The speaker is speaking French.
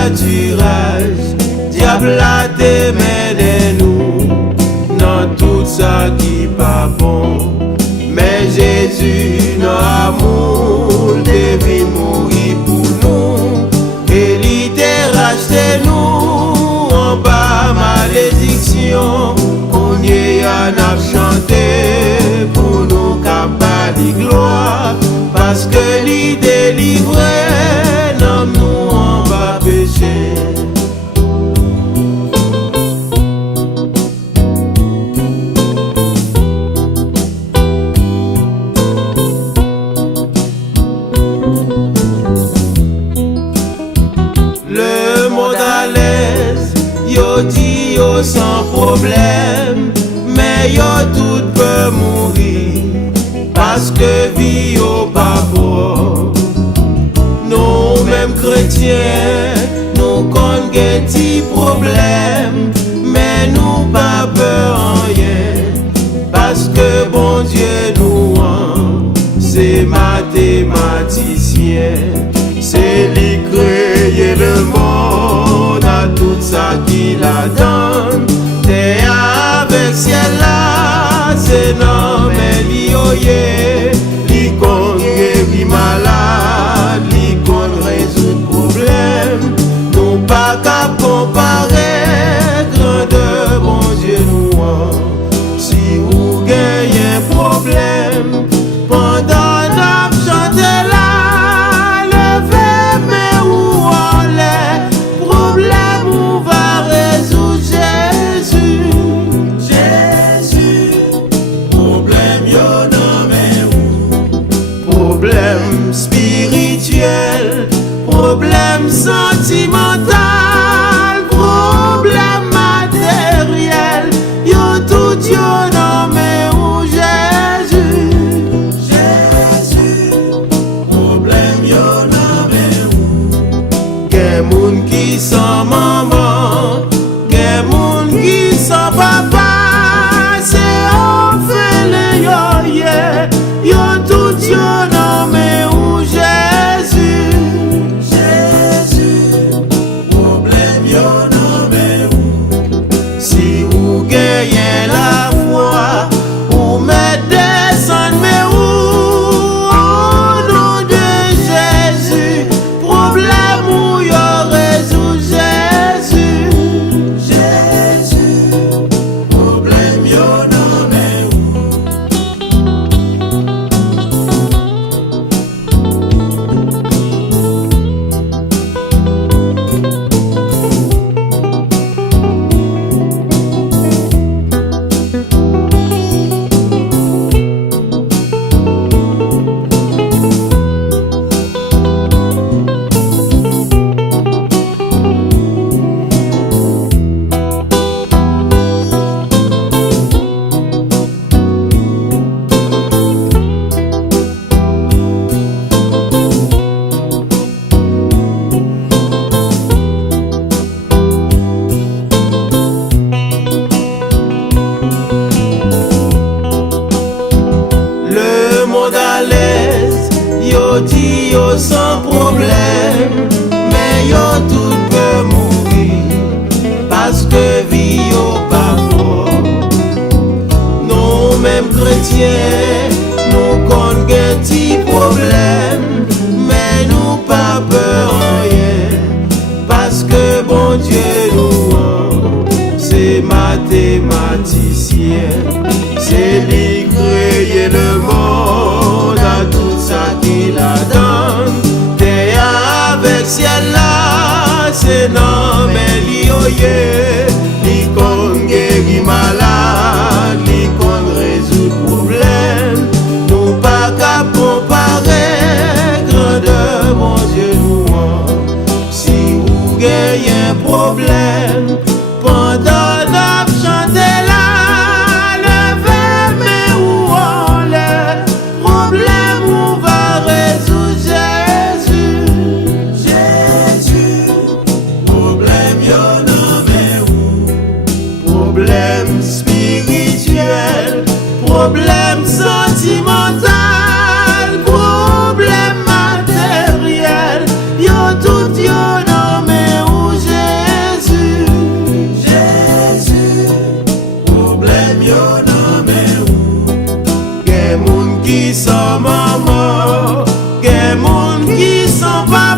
pâturage, diable a démêlé nous dans tout ça qui pas bon. Mais Jésus, notre amour, devait mourir pour nous. Et il t'a racheté nous en bas malédiction. On y en a chanté pour nous capables de gloire. Parce que l'il délivré, non nous en bas péché. Le monde à l'aise, yo dit yo sans problème, mais yo tout peut mourir, parce que vie yo pas beau. Nous mêmes chrétiens, nous connaissons des petits problèmes, mais nous pas peur en rien, parce que bon Dieu nous c'est mathématicien. C'est lui créer le monde à tout ça qu'il a donne. T'es avec ciel là, c'est non mais li oye, li kon guéri malade, li kon résoudre problème. Nous pas qu'à comparer, grandeur bon Dieu nous. Si vous gagnez un problème, pendant notre chante là, problème spirituel, problème sentimental, problème matériel, yo tout yo nommé ou Jésus. Jésus, problème yo nommé ou. Qu'est moun qui sans maman, qu'est moun qui sans papa, c'est enfin le yo yeah, yo tout yo nommé ou Jésus. Jésus, problème yo nommé ou. Si vous gagnez la foi, ou me descendre mais où, au nom de Jésus, problème ou yo résout Jésus. Jésus, problème yo nommé ou. Le monde à l'aise, yo dit yo sans problème, mais yo tout peut mourir, parce que vie yo pas fort. Nous mêmes chrétiens, nous connaissons des petits problèmes, mais nous pas peur en rien, parce que bon Dieu nous c'est mathématicien. C'est lui créer le monde à tout ça qu'il a donne. T'es avec ciel là, c'est non mais li oye, li kon guéri malade, li kon résoudre problème. Nous pas qu'à comparer, grandeur mon Dieu nous. Si vous gagnez un problème, pendant notre chante là, problème spirituel, problème sentimental, problème matériel, yo tout yo nommé ou qui sont maman, gen moun qui sont papa.